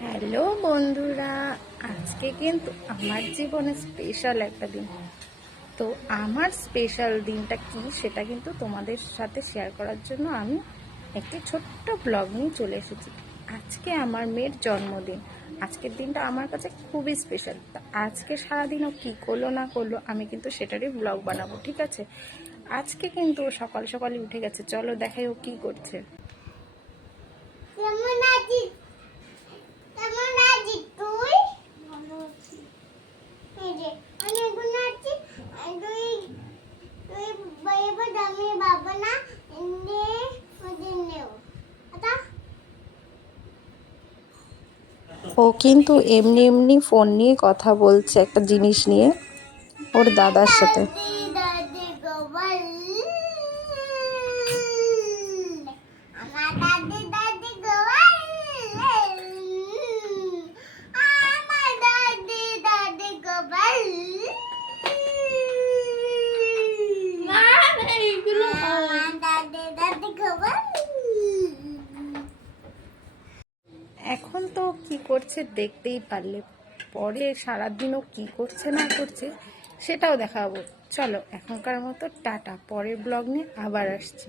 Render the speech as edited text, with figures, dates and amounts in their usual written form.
Hello বন্ধুরা, আজকে কিন্তু আমার জীবনে স্পেশাল একটা দিন। তো আমার স্পেশাল দিনটা কি সেটা কিন্তু তোমাদের সাথে শেয়ার করার জন্য আমি একটি ছোট্ট ব্লগ নিয়ে চলে এসেছি। আজকে আমার মেয়ের জন্মদিন। আজকের দিনটা আমার কাছে খুবই স্পেশাল। তা আজকে সারাদিনও কী করলো না করলো আমি কিন্তু সেটারই ব্লগ বানাবো, ঠিক আছে? আজকে কিন্তু সকাল সকালই উঠে গেছে, চলো দেখাই ও কী করছে। ও কিন্তু এমনি এমনি ফোন নিয়ে কথা বলছে একটা জিনিস নিয়ে ওর দাদার সাথে। এখন তো কি করছে দেখতেই পারলে, পরে সারাদিনও কি করছে না করছে সেটাও দেখাবো। চলো এখনকার মতো টাটা, পরের ব্লগ নিয়ে আবার আসছি।